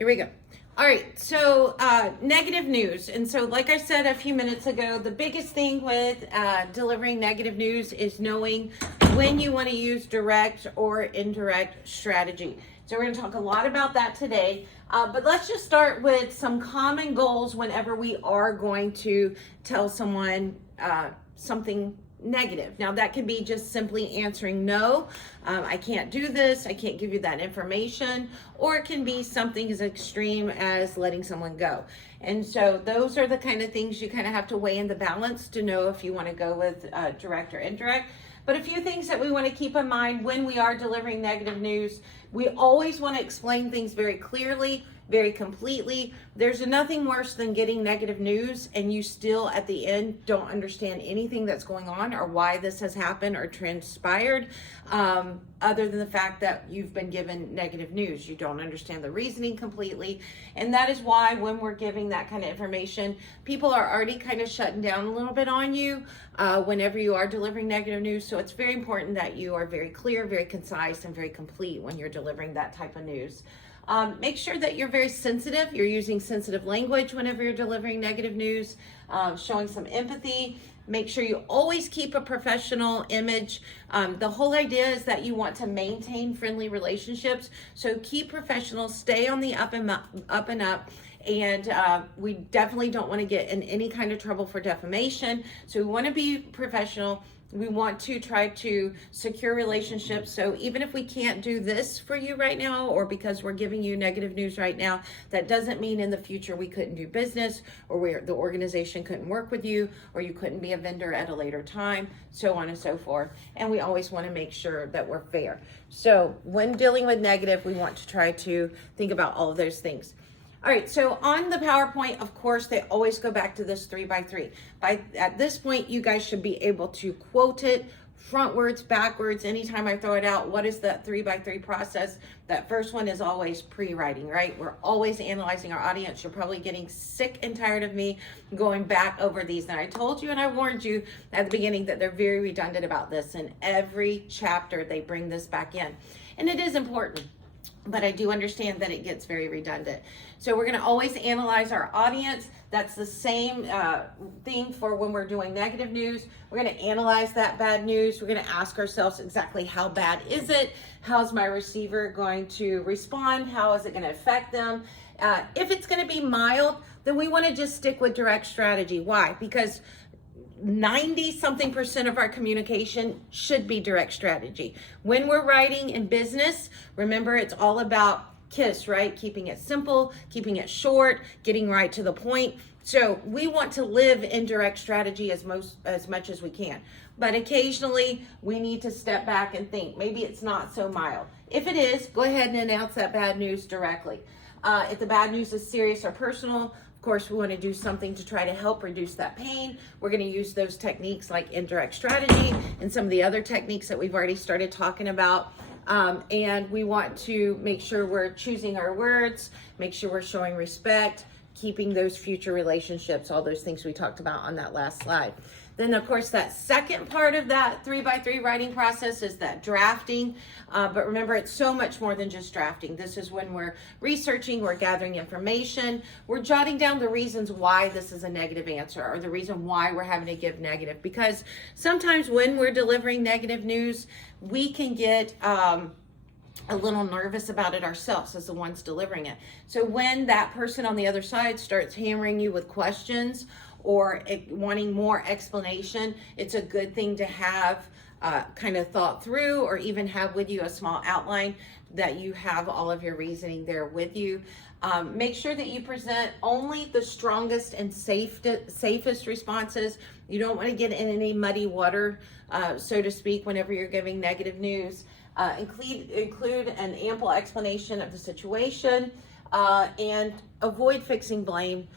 Here we go. All right, so negative news. And so like I said a few minutes ago, the biggest thing with delivering negative news is knowing when you want to use direct or indirect strategy. So we're going to talk a lot about that today, but let's just start with some common goals whenever we are going to tell someone something negative. Now that could be just simply answering no, I can't do this, I can't give you that information, or it can be something as extreme as letting someone go. And so those are the kind of things you kind of have to weigh in the balance to know if you want to go with direct or indirect. But a few things that we want to keep in mind when we are delivering negative news: we always want to explain things very clearly, very completely. There's nothing worse than getting negative news and you still at the end don't understand anything that's going on or why this has happened or transpired, other than the fact that you've been given negative news. You don't understand the reasoning completely. And that is why when we're giving that kind of information, people are already kind of shutting down a little bit on you whenever you are delivering negative news. So it's very important that you are very clear, very concise, and very complete when you're delivering that type of news. Make sure that you're very sensitive. You're using sensitive language whenever you're delivering negative news, showing some empathy. Make sure you always keep a professional image. The whole idea is that you want to maintain friendly relationships. So keep professional, stay on the up and up. And we definitely don't want to get in any kind of trouble for defamation. So we want to be professional. We want to try to secure relationships. So even if we can't do this for you right now, or because we're giving you negative news right now, that doesn't mean in the future we couldn't do business, or the organization couldn't work with you, or you couldn't be a vendor at a later time, so on and so forth. And we always want to make sure that we're fair. So when dealing with negative, we want to try to think about all of those things. All right, so on the PowerPoint, of course, they always go back to this 3x3. At this point, you guys should be able to quote it frontwards, backwards. Anytime I throw it out, what is that 3x3 process? That first one is always pre-writing, right? We're always analyzing our audience. You're probably getting sick and tired of me going back over these. And I told you and I warned you at the beginning that they're very redundant about this. In every chapter, they bring this back in. And it is important, but I do understand that it gets very redundant. So we're going to always analyze our audience. That's the same thing for when we're doing negative news. We're going to analyze that bad news. We're going to ask ourselves exactly how bad is it? How's my receiver going to respond? How is it going to affect them? If it's going to be mild, then we want to just stick with direct strategy. Why? Because 90-something% of our communication should be direct strategy. When we're writing in business, remember, it's all about KISS, right? Keeping it simple, keeping it short, getting right to the point. So we want to live in direct strategy as much as we can. But occasionally we need to step back and think, maybe it's not so mild. If it is, go ahead and announce that bad news directly. If the bad news is serious or personal, of course, we want to do something to try to help reduce that pain. We're going to use those techniques like indirect strategy and some of the other techniques that we've already started talking about. And we want to make sure we're choosing our words, make sure we're showing respect, keeping those future relationships, all those things we talked about on that last slide. Then, of course, that second part of that 3x3 writing process is that drafting. But remember, it's so much more than just drafting. This is when we're researching, we're gathering information, we're jotting down the reasons why this is a negative answer, or the reason why we're having to give negative. Because sometimes when we're delivering negative news, we can get a little nervous about it ourselves as the ones delivering it. So when that person on the other side starts hammering you with questions or wanting more explanation, it's a good thing to have kind of thought through, or even have with you a small outline that you have all of your reasoning there with you. Make sure that you present only the strongest and safest responses. You don't want to get in any muddy water, so to speak, whenever you're giving negative news. Include an ample explanation of the situation, and avoid fixing blame.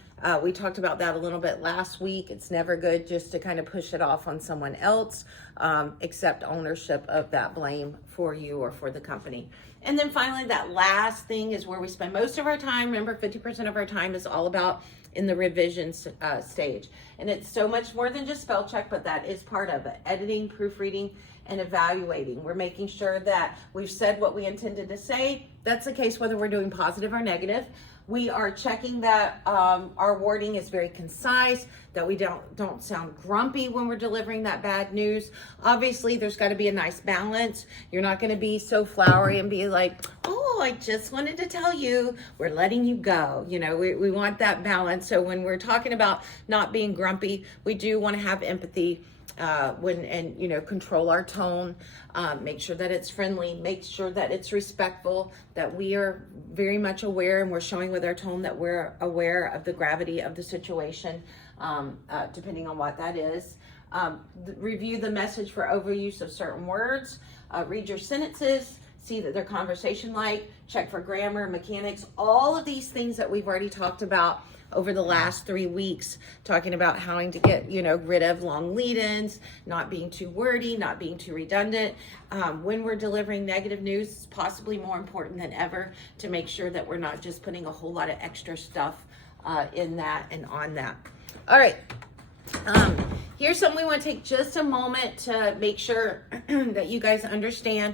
We talked about that a little bit last week. It's never good just to kind of push it off on someone else. Accept ownership of that blame for you or for the company. And then finally, that last thing is where we spend most of our time. Remember, 50% of our time is all about in the revision stage. And it's so much more than just spell check, but that is part of it. Editing, proofreading, and evaluating. We're making sure that we've said what we intended to say. That's the case whether we're doing positive or negative. We are checking that our wording is very concise, that we don't sound grumpy when we're delivering that bad news. Obviously, there's got to be a nice balance. You're not going to be so flowery and be like, oh, I just wanted to tell you, we're letting you go. You know, we want that balance. So when we're talking about not being grumpy, we do want to have empathy. Control our tone, make sure that it's friendly, make sure that it's respectful, that we are very much aware and we're showing with our tone that we're aware of the gravity of the situation, depending on what that is. Review the message for overuse of certain words, read your sentences, see that they're conversation-like, check for grammar, mechanics, all of these things that we've already talked about over the last 3 weeks, talking about how to get, rid of long lead-ins, not being too wordy, not being too redundant. When we're delivering negative news, it's possibly more important than ever to make sure that we're not just putting a whole lot of extra stuff in that and on that. All right. Here's something we want to take just a moment to make sure that you guys understand.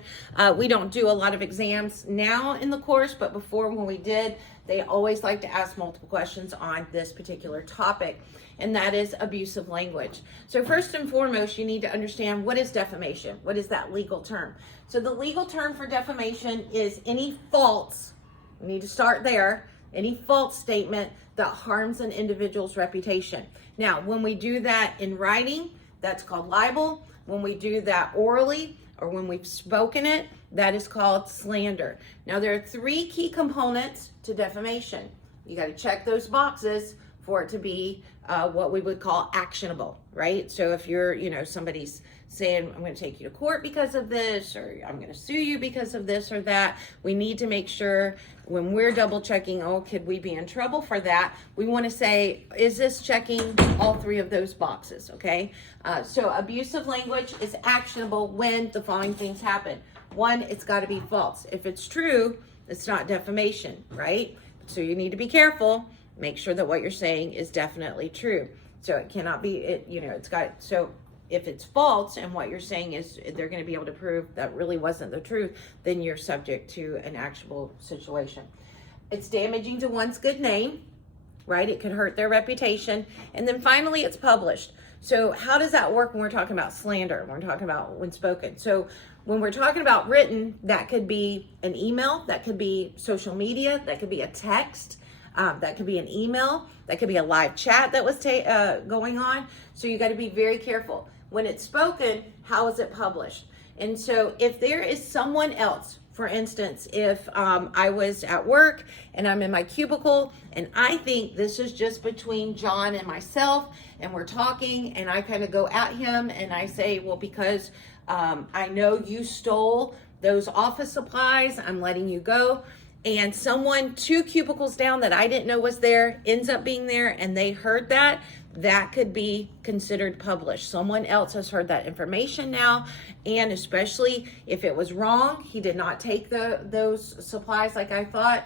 We don't do a lot of exams now in the course, but before, when we did, they always like to ask multiple questions on this particular topic, and that is abusive language. So first and foremost, you need to understand, what is defamation? What is that legal term? So the legal term for defamation is any false, we need to start there, any false statement that harms an individual's reputation. Now, when we do that in writing, that's called libel. When we do that orally, or when we've spoken it, that is called slander. Now, there are 3 key components to defamation. You got to check those boxes for it to be what we would call actionable, right? So if you're, somebody's saying, I'm going to take you to court because of this, or I'm going to sue you because of this or that, we need to make sure when we're double checking, could we be in trouble for that? We want to say, is this checking all 3 of those boxes, okay? So abusive language is actionable when the following things happen. 1, it's got to be false. If it's true, it's not defamation, right? So you need to be careful. Make sure that what you're saying is definitely true. So it cannot be, so if it's false and what you're saying is they're going to be able to prove that really wasn't the truth, then you're subject to an actual situation. It's damaging to one's good name, right? It could hurt their reputation. And then finally, it's published. So how does that work when we're talking about slander? When we're talking about when spoken. So when we're talking about written, that could be an email, that could be social media, that could be a text, that could be an email, that could be a live chat that was going on. So you got to be very careful. When it's spoken, how is it published? And so if there is someone else, for instance, if I was at work and I'm in my cubicle and I think this is just between John and myself and we're talking and I kind of go at him and I say, well, because I know you stole those office supplies, I'm letting you go. And someone 2 cubicles down that I didn't know was there ends up being there and they heard that, that could be considered published. Someone else has heard that information now, and especially if it was wrong, he did not take those supplies like I thought,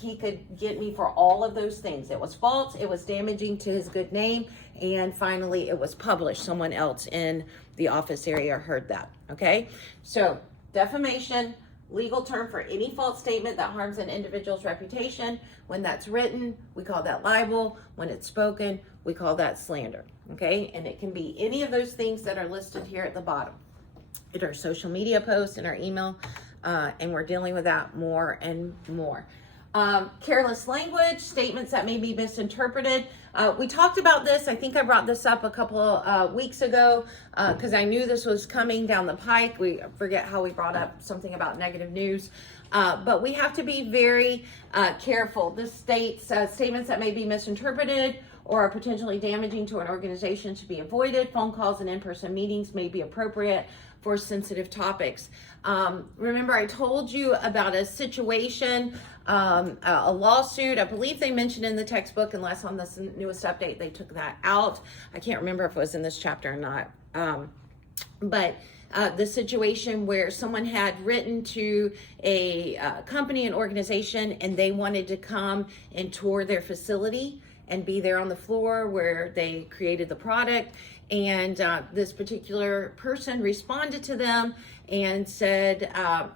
he could get me for all of those things. It was false, it was damaging to his good name, and finally it was published. Someone else in the office area heard that, okay? So defamation, legal term for any false statement that harms an individual's reputation. When that's written, we call that libel. When it's spoken, we call that slander, okay? And it can be any of those things that are listed here at the bottom. In our social media posts, in our email, and we're dealing with that more and more. Careless language, statements that may be misinterpreted. We talked about this. I think I brought this up a couple weeks ago because I knew this was coming down the pike. We forget how we brought up something about negative news. But we have to be very careful. This states statements that may be misinterpreted or are potentially damaging to an organization should be avoided. Phone calls and in-person meetings may be appropriate for sensitive topics. Remember, I told you about a situation, a lawsuit. I believe they mentioned in the textbook, unless on this newest update they took that out. I can't remember if it was in this chapter or not. But the situation where someone had written to a company, an organization, and they wanted to come and tour their facility and be there on the floor where they created the product. And this particular person responded to them and said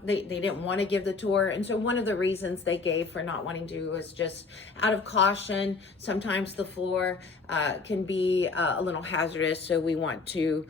they didn't want to give the tour. And so one of the reasons they gave for not wanting to was just out of caution. Sometimes the floor can be a little hazardous, so we want to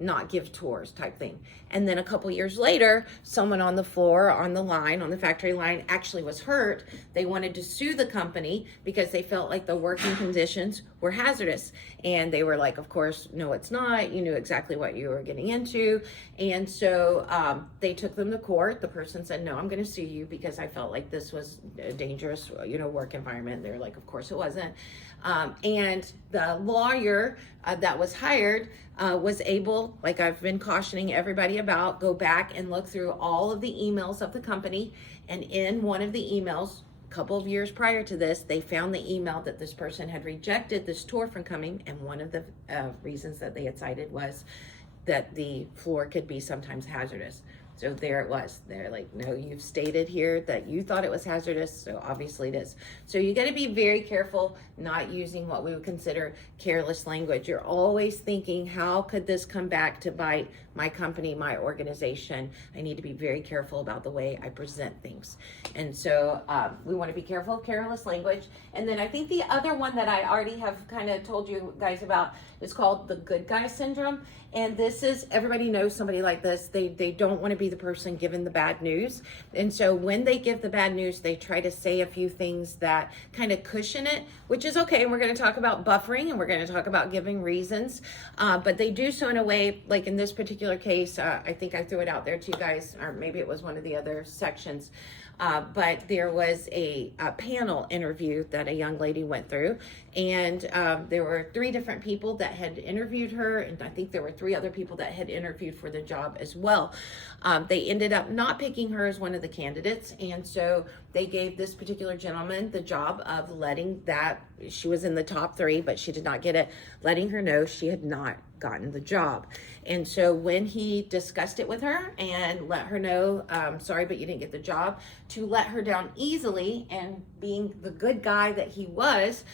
not give tours type thing. And then a couple years later, someone on the floor, on the line, on the factory line, actually was hurt. They wanted to sue the company because they felt like the working conditions were hazardous. And they were like, of course, no, it's not. You knew exactly what you were getting into. And so they took them to court. The person said, no, I'm going to sue you because I felt like this was a dangerous, work environment. They're like, of course it wasn't. And the lawyer that was hired was able, like I've been cautioning everybody about, go back and look through all of the emails of the company. And in one of the emails, a couple of years prior to this, they found the email that this person had rejected this tour from coming. And one of the reasons that they had cited was that the floor could be sometimes hazardous. So there it was. They're like, no, you've stated here that you thought it was hazardous, so obviously it is. So you got to be very careful not using what we would consider careless language. You're always thinking, how could this come back to bite my company, my organization? I need to be very careful about the way I present things. And so we want to be careful of careless language. And then I think the other one that I already have kind of told you guys about is called the good guy syndrome. And this is, everybody knows somebody like this. They don't want to be the person given the bad news. And so when they give the bad news, they try to say a few things that kind of cushion it, which is okay. And we're going to talk about buffering, and we're going to talk about giving reasons. But they do so in a way, like in this particular case, I think I threw it out there to you guys, or maybe it was one of the other sections. But there was a panel interview that a young lady went through, and there were 3 different people that had interviewed her, and I think there were 3 other people that had interviewed for the job as well. They ended up not picking her as one of the candidates, and so they gave this particular gentleman the job of letting that, she was in the top 3, but she did not get it, letting her know she had not gotten the job. And so when he discussed it with her and let her know, sorry, but you didn't get the job, to let her down easily, and being the good guy that he was,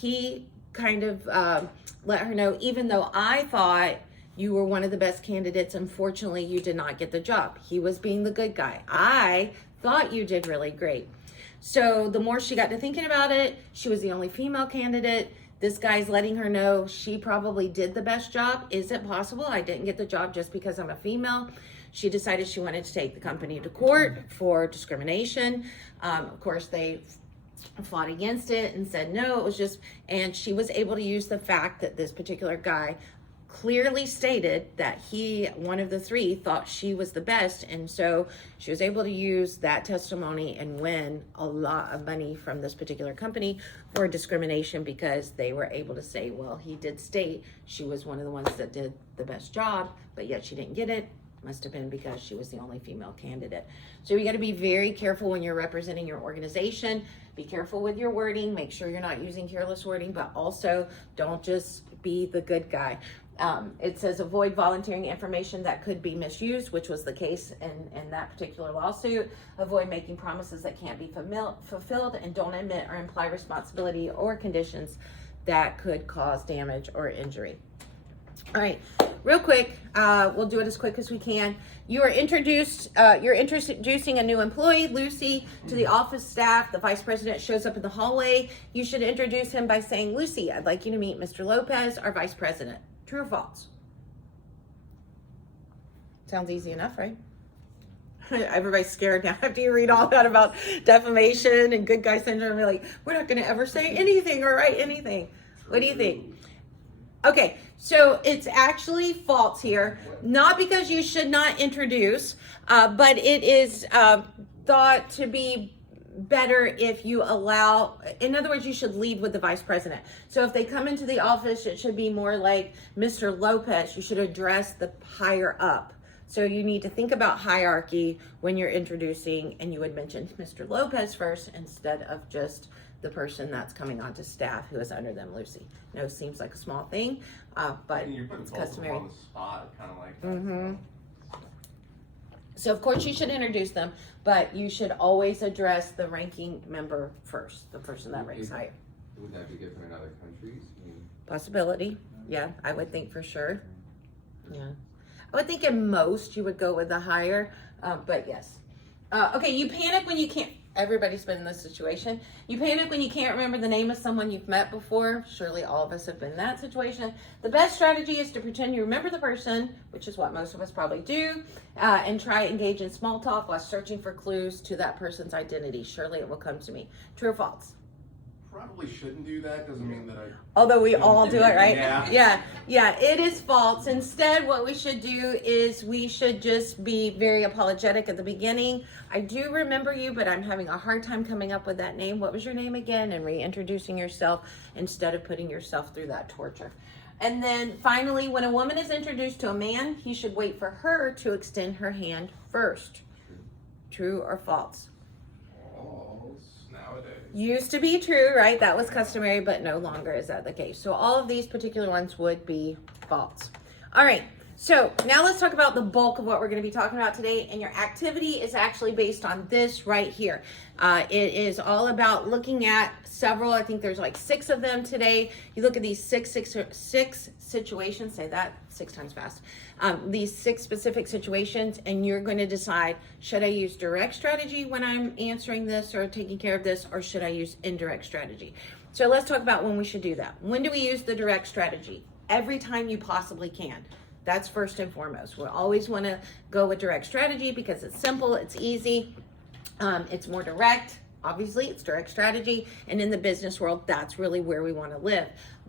he kind of let her know, even though I thought you were one of the best candidates, unfortunately you did not get the job. He was being the good guy. I thought you did really great. So the more she got to thinking about it, she was the only female candidate. This guy's letting her know she probably did the best job. Is it possible I didn't get the job just because I'm a female? She decided she wanted to take the company to court for discrimination. Of course, they fought against it and said no, it was just, and she was able to use the fact that this particular guy clearly stated that he, one of the 3, thought she was the best, and so she was able to use that testimony and win a lot of money from this particular company for discrimination, because they were able to say, well, he did state she was one of the ones that did the best job, but yet she didn't get it. Must have been because she was the only female candidate. So you got to be very careful when you're representing your organization. Be careful with your wording. Make sure you're not using careless wording, but also don't just be the good guy. It says avoid volunteering information that could be misused, which was the case in that particular lawsuit. Avoid making promises that can't be fulfilled, and don't admit or imply responsibility or conditions that could cause damage or injury. All right, real quick, we'll do it as quick as we can. You're introducing a new employee, Lucy, to the office staff. The vice president shows up in the hallway. You should introduce him by saying, Lucy, I'd like you to meet Mr. Lopez, our vice president. True or false? Sounds easy enough, right? Everybody's scared now after you read all that about defamation and good guy syndrome. You're like, we're not going to ever say anything or write anything. What do you think? Okay, so it's actually false here. Not because you should not introduce, but it is thought to be better if you allow, in other words, you should lead with the vice president. So if they come into the office, it should be more like Mr. Lopez. You should address the higher up. So you need to think about hierarchy when you're introducing, and you would mention Mr. Lopez first instead of just the person that's coming onto staff who is under them, Lucy. No, seems like a small thing, but it's customary. On the spot, kind of like that. So of course you should introduce them, but you should always address the ranking member first, the person that ranks higher. Would that be different in other countries? Possibility. Yeah, I would think for sure. Yeah. I would think in most you would go with the higher, but yes. Okay, you panic when you can't. Everybody's been in this situation. You panic when you can't remember the name of someone you've met before. Surely all of us have been in that situation. The best strategy is to pretend you remember the person, which is what most of us probably do, and try engage in small talk while searching for clues to that person's identity. Surely it will come to me. True or false? Probably shouldn't do that. Doesn't mean that I. Although we all do it, right? Yeah. Yeah, it is false. Instead, what we should do is we should just be very apologetic at the beginning. I do remember you, but I'm having a hard time coming up with that name. What was your name again? And reintroducing yourself instead of putting yourself through that torture. And then finally, when a woman is introduced to a man, he should wait for her to extend her hand first. True or false? Nowadays. Used to be true, right? That was customary, but no longer is that the case. So all of these particular ones would be false. All right. So now let's talk about the bulk of what we're going to be talking about today. And your activity is actually based on this right here. It is all about looking at several, I think there's like 6 of them today. You look at these six situations, say that 6 times fast. These 6 specific situations, and you're going to decide, should I use direct strategy when I'm answering this or taking care of this, or should I use indirect strategy? So let's talk about when we should do that. When do we use the direct strategy? Every time you possibly can. That's first and foremost. We always want to go with direct strategy because it's simple, it's easy, it's more direct. Obviously, it's direct strategy. And in the business world, that's really where we want to live.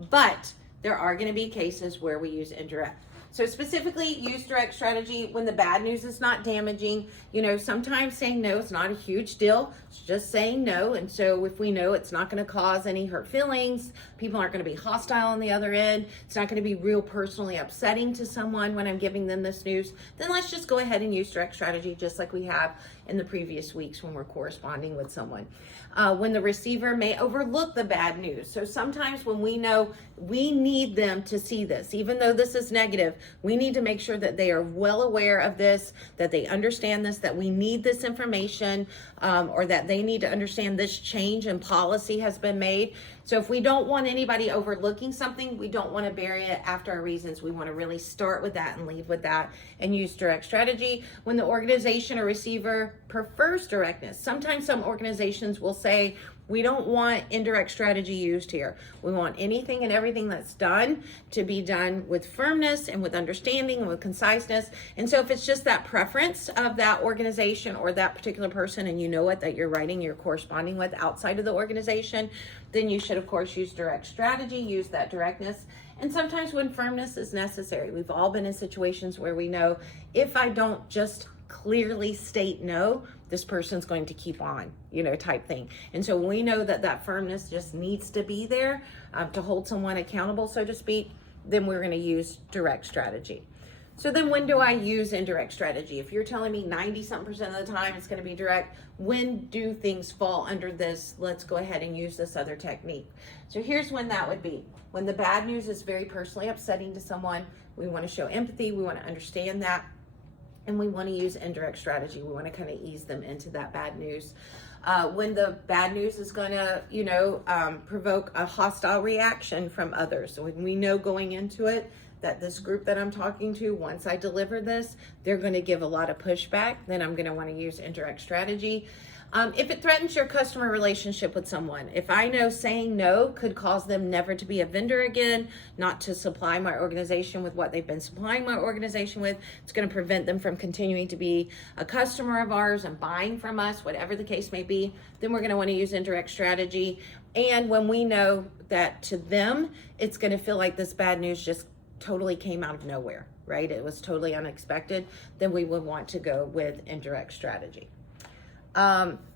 But there are going to be cases where we use indirect. So specifically, use direct strategy when the bad news is not damaging. You know, sometimes saying no is not a huge deal. It's just saying no. And so if we know it's not going to cause any hurt feelings, people aren't going to be hostile on the other end, it's not going to be real personally upsetting to someone when I'm giving them this news, then let's just go ahead and use direct strategy just like we have in the previous weeks when we're corresponding with someone. When the receiver may overlook the bad news. So sometimes when we know we need them to see this, even though this is negative, we need to make sure that they are well aware of this, that they understand this, that we need this information, or that they need to understand this change in policy has been made. So if we don't want anybody overlooking something, we don't want to bury it after our reasons. We want to really start with that and leave with that and use direct strategy. When the organization or receiver prefers directness, sometimes some organizations will say, we don't want indirect strategy used here. We want anything and everything that's done to be done with firmness and with understanding and with conciseness. And so if it's just that preference of that organization or that particular person, and you know it, that you're writing, you're corresponding with outside of the organization, then you should, of course, use direct strategy, use that directness. And sometimes when firmness is necessary, we've all been in situations where we know if I don't just clearly state no, this person's going to keep on, you know, type thing. And so we know that that firmness just needs to be there to hold someone accountable, so to speak, then we're going to use direct strategy. So then when do I use indirect strategy? If you're telling me 90-something% of the time it's going to be direct, when do things fall under this? Let's go ahead and use this other technique. So here's when that would be. When the bad news is very personally upsetting to someone, we want to show empathy, we want to understand that, and we want to use indirect strategy. We want to kind of ease them into that bad news. When the bad news is going to, you know, provoke a hostile reaction from others. So when we know going into it that this group that I'm talking to, once I deliver this, they're going to give a lot of pushback, then I'm going to want to use indirect strategy. If it threatens your customer relationship with someone, if I know saying no could cause them never to be a vendor again, not to supply my organization with what they've been supplying my organization with, it's going to prevent them from continuing to be a customer of ours and buying from us, whatever the case may be, then we're going to want to use indirect strategy. And when we know that to them, it's going to feel like this bad news just totally came out of nowhere, right? It was totally unexpected, then we would want to go with indirect strategy.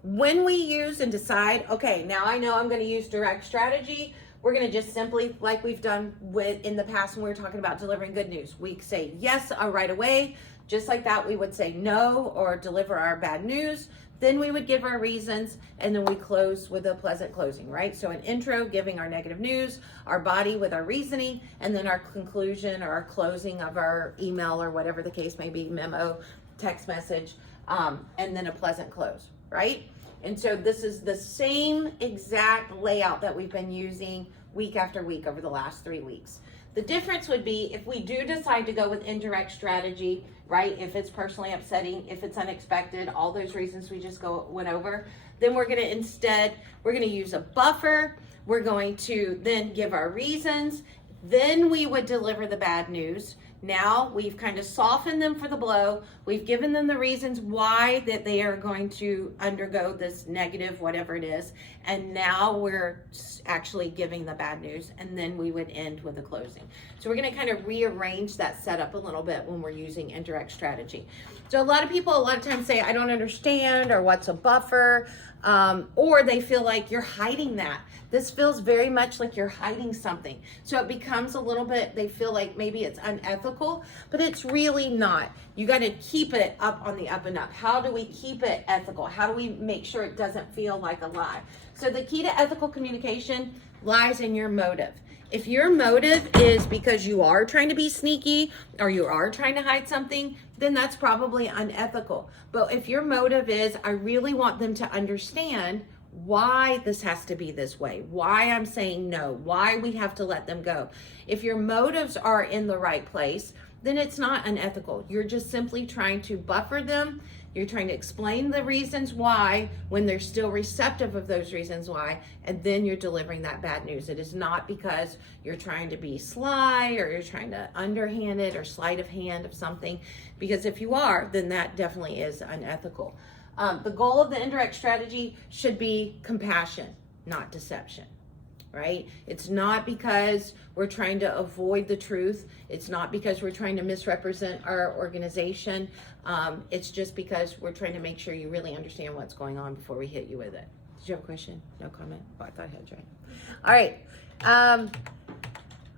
When we use and decide, okay, now I know I'm going to use direct strategy, we're going to just simply, like we've done with in the past when we were talking about delivering good news, we say yes right away. Just like that, we would say no or deliver our bad news. Then we would give our reasons, and then we close with a pleasant closing, right? So an intro, giving our negative news, our body with our reasoning, and then our conclusion or our closing of our email or whatever the case may be, memo, text message, and then a pleasant close, right? And so this is the same exact layout that we've been using week after week over the last 3 weeks. The difference would be if we do decide to go with indirect strategy, right? If it's personally upsetting, if it's unexpected, all those reasons we just went over, then we're going to use a buffer. We're going to then give our reasons. Then we would deliver the bad news. Now we've kind of softened them for the blow. We've given them the reasons why that they are going to undergo this negative, whatever it is. And now we're actually giving the bad news. And then we would end with a closing. So we're going to kind of rearrange that setup a little bit when we're using indirect strategy. So a lot of people, a lot of times say, I don't understand, or what's a buffer? Or they feel like you're hiding that. This feels very much like you're hiding something. So it becomes a little bit, they feel like maybe it's unethical, but it's really not. You got to keep it up on the up and up. How do we keep it ethical? How do we make sure it doesn't feel like a lie? So the key to ethical communication lies in your motive. If your motive is because you are trying to be sneaky or you are trying to hide something, then that's probably unethical. But if your motive is, I really want them to understand why this has to be this way, why I'm saying no, why we have to let them go. If your motives are in the right place, then it's not unethical. You're just simply trying to buffer them. You're trying to explain the reasons why when they're still receptive of those reasons why, and then you're delivering that bad news. It is not because you're trying to be sly or you're trying to underhand it or sleight of hand of something, because if you are, then that definitely is unethical. The goal of the indirect strategy should be compassion, not deception, right? It's not because we're trying to avoid the truth. It's not because we're trying to misrepresent our organization. It's just because we're trying to make sure you really understand what's going on before we hit you with it. Did you have a question? No comment? Oh, I thought I had tried.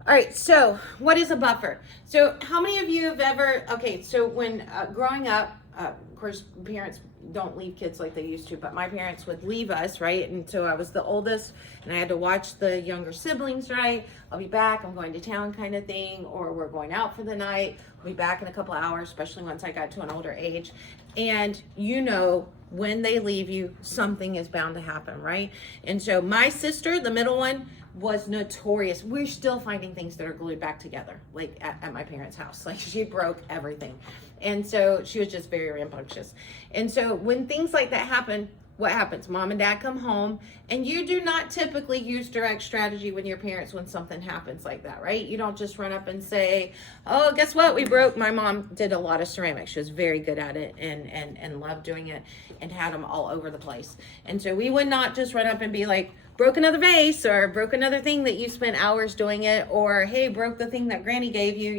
All right. So what is a buffer? So how many of you have ever, so when growing up, of course, parents don't leave kids like they used to, but my parents would leave us, right? And so I was the oldest and I had to watch the younger siblings, right? I'll be back, I'm going to town kind of thing, or we're going out for the night. We'll be back in a couple hours, especially once I got to an older age. And you know, when they leave you, something is bound to happen, right? And so my sister, the middle one, was notorious. We're still finding things that are glued back together, like at my parents' house. Like she broke everything. And so she was just very rambunctious. And so when things like that happen, what happens? Mom and dad come home, and you do not typically use direct strategy when when something happens like that, right? You don't just run up and say, oh, guess what? We broke. My mom did a lot of ceramics. She was very good at it and loved doing it and had them all over the place. And so we would not just run up and be like, broke another vase or broke another thing that you spent hours doing it, or hey, broke the thing that granny gave you,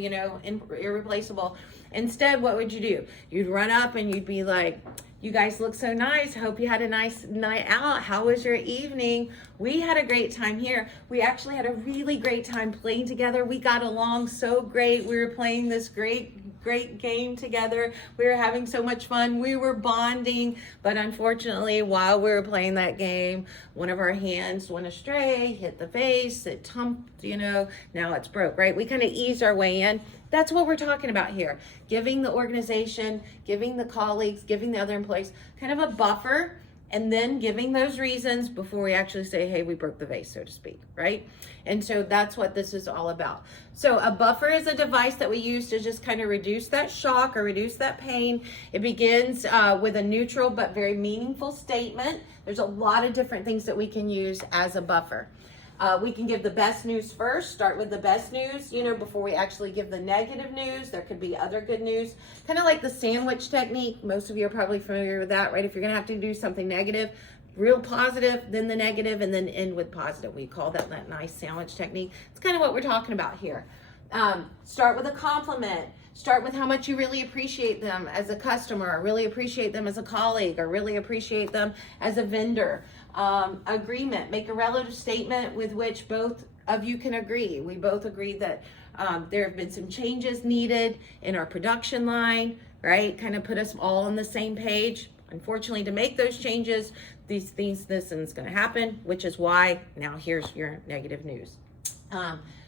irreplaceable. Instead, what would you do? You'd run up and you'd be like, you guys look so nice. Hope you had a nice night out. How was your evening? We had a great time here. We actually had a really great time playing together. We got along so great. We were playing this great game together. We were having so much fun. We were bonding. But unfortunately, while we were playing that game, one of our hands went astray, hit the vase, it tumped, now it's broke, right? We kind of eased our way in. That's what we're talking about here. Giving the organization, giving the colleagues, giving the other employees kind of a buffer, and then giving those reasons before we actually say, hey, we broke the vase, so to speak, right? And so that's what this is all about. So a buffer is a device that we use to just kind of reduce that shock or reduce that pain. It begins with a neutral but very meaningful statement. There's a lot of different things that we can use as a buffer. We can give the best news first, start with the best news, before we actually give the negative news. There could be other good news, kind of like the sandwich technique. Most of you are probably familiar with that, right? If you're going to have to do something negative, real positive, then the negative, and then end with positive. We call that nice sandwich technique. It's kind of what we're talking about here. Start with a compliment. Start with how much you really appreciate them as a customer, or really appreciate them as a colleague, or really appreciate them as a vendor. Agreement. Make a relative statement with which both of you can agree. We both agree that there have been some changes needed in our production line, right? Kind of put us all on the same page. Unfortunately, to make those changes, this is going to happen, which is why now here's your negative news.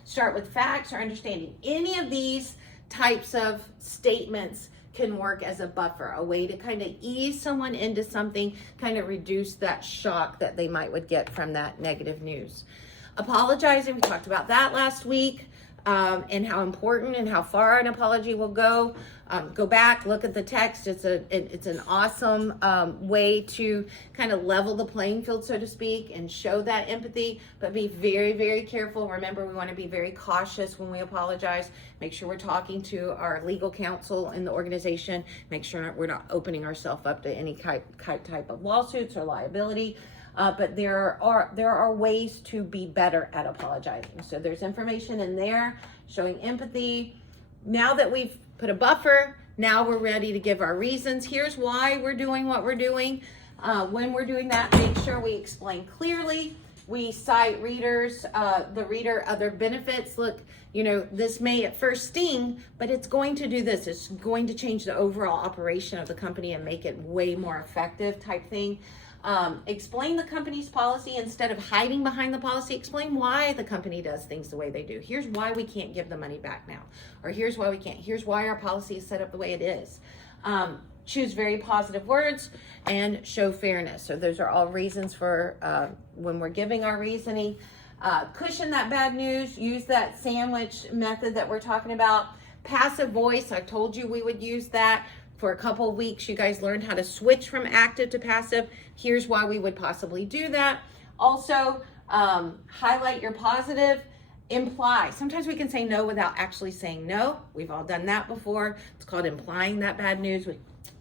Start with facts or understanding. Any of these types of statements can work as a buffer, a way to kind of ease someone into something, kind of reduce that shock that they would get from that negative news. Apologizing, we talked about that last week. and how important and how far an apology will go. Go back, look at the text. It's an awesome way to kind of level the playing field, so to speak, and show that empathy, but be very, very careful. Remember, we want to be very cautious when we apologize. Make sure we're talking to our legal counsel in the organization. Make sure we're not opening ourselves up to any type of lawsuits or liability. But there are ways to be better at apologizing. So there's information in there showing empathy. Now that we've put a buffer, now we're ready to give our reasons. Here's why we're doing what we're doing. When we're doing that, make sure we explain clearly. We cite readers, the reader other benefits. Look, this may at first sting, but it's going to do this. It's going to change the overall operation of the company and make it way more effective type thing. Explain the company's policy instead of hiding behind the policy. Explain why the company does things the way they do. Here's why we can't give the money back now, or here's why we can't. Here's why our policy is set up the way it is. Choose very positive words and show fairness. So those are all reasons for when we're giving our reasoning. Cushion that bad news. Use that sandwich method that we're talking about. Passive voice. I told you we would use that. For a couple of weeks, you guys learned how to switch from active to passive. Here's why we would possibly do that. Also, highlight your positive. Imply. Sometimes we can say no without actually saying no. We've all done that before. It's called implying that bad news.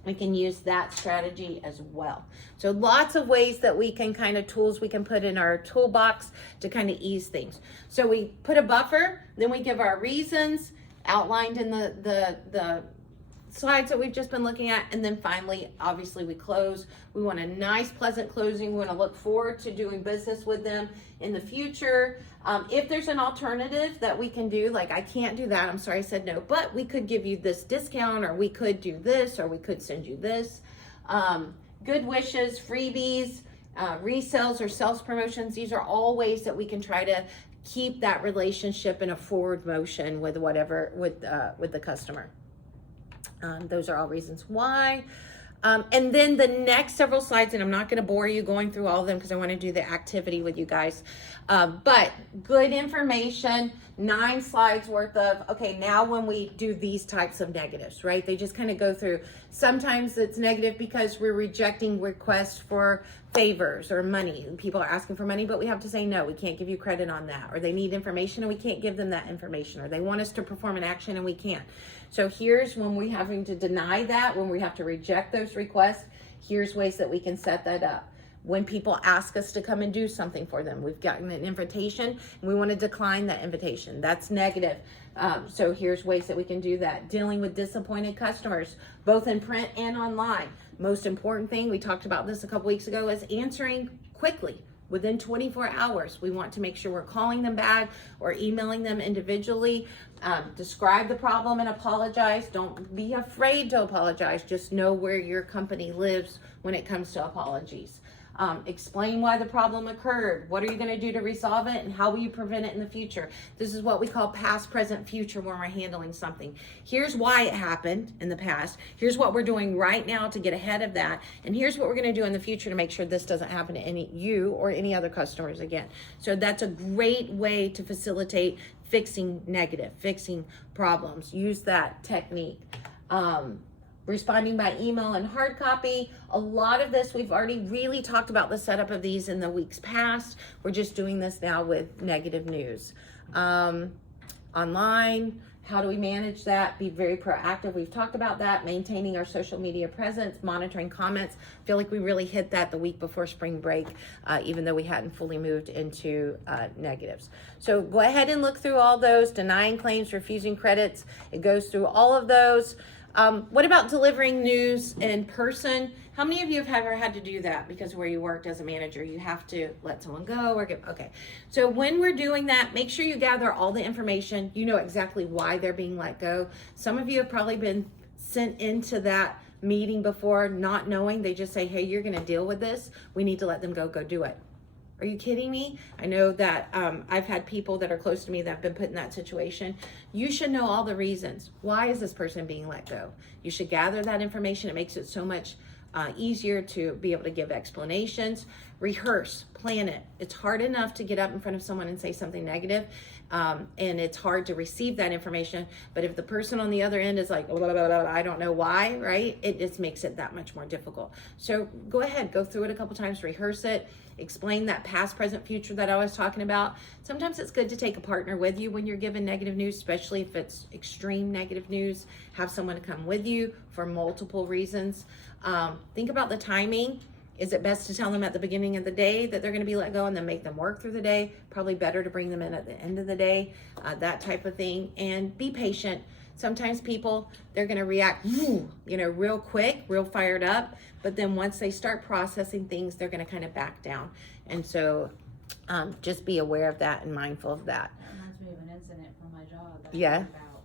We can use that strategy as well. So lots of ways that we can tools we can put in our toolbox to kind of ease things. So we put a buffer, then we give our reasons outlined in the slides that we've just been looking at, and then finally, obviously, we close. We want a nice, pleasant closing. We want to look forward to doing business with them in the future. If there's an alternative that we can do, like I can't do that, I'm sorry I said no, but we could give you this discount, or we could do this, or we could send you this. Good wishes, freebies, resells, or sales promotions. These are all ways that we can try to keep that relationship in a forward motion with the customer. Those are all reasons why. And then the next several slides, and I'm not going to bore you going through all of them because I want to do the activity with you guys. But good information, 9 slides worth of, okay, now when we do these types of negatives, right? They just kind of go through. Sometimes it's negative because we're rejecting requests for favors or money. People are asking for money, but we have to say, no, we can't give you credit on that. Or they need information and we can't give them that information. Or they want us to perform an action and we can't. So here's when we're having to deny that, when we have to reject those requests, here's ways that we can set that up. When people ask us to come and do something for them, we've gotten an invitation and we want to decline that invitation. That's negative. So here's ways that we can do that. Dealing with disappointed customers, both in print and online. Most important thing, we talked about this a couple weeks ago, is answering quickly. Within 24 hours, we want to make sure we're calling them back or emailing them individually. Describe the problem and apologize. Don't be afraid to apologize. Just know where your company lives when it comes to apologies. Explain why the problem occurred. What are you going to do to resolve it, and how will you prevent it in the future? This is what we call past, present, future when we're handling something. Here's why it happened in the past. Here's what we're doing right now to get ahead of that. And here's what we're going to do in the future to make sure this doesn't happen to you or any other customers again. So that's a great way to facilitate fixing problems. Use that technique. Responding by email and hard copy. A lot of this, we've already really talked about the setup of these in the weeks past. We're just doing this now with negative news. Online, how do we manage that? Be very proactive. We've talked about that. Maintaining our social media presence, monitoring comments. I feel like we really hit that the week before spring break, even though we hadn't fully moved into negatives. So go ahead and look through all those. Denying claims, refusing credits. It goes through all of those. What about delivering news in person? How many of you have ever had to do that because where you worked as a manager, you have to let someone go or okay. So when we're doing that, make sure you gather all the information. You know exactly why they're being let go. Some of you have probably been sent into that meeting before not knowing. They just say, hey, you're going to deal with this. We need to let them go do it. Are you kidding me? I know that I've had people that are close to me that have been put in that situation. You should know all the reasons. Why is this person being let go? You should gather that information. It makes it so much easier to be able to give explanations. rehearse, plan it. It's hard enough to get up in front of someone and say something negative, and it's hard to receive that information. But if the person on the other end is like, blah, blah, blah, blah, I don't know why, right? It just makes it that much more difficult. So go ahead, go through it a couple times, rehearse it, explain that past, present, future that I was talking about. Sometimes it's good to take a partner with you when you're given negative news, especially if it's extreme negative news. Have someone to come with you for multiple reasons. Think about the timing. Is it best to tell them at the beginning of the day that they're going to be let go and then make them work through the day? Probably better to bring them in at the end of the day, that type of thing. And be patient. Sometimes people, they're going to react, real quick, real fired up. But then once they start processing things, they're going to kind of back down. And so just be aware of that and mindful of that. That reminds me of an incident from my job that Yeah. I heard about.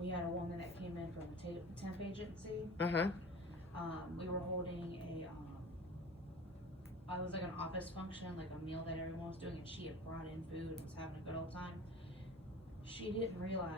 We had a woman that came in from a temp agency. We were holding it was like an office function, like a meal that everyone was doing, and she had brought in food and was having a good old time. She didn't realize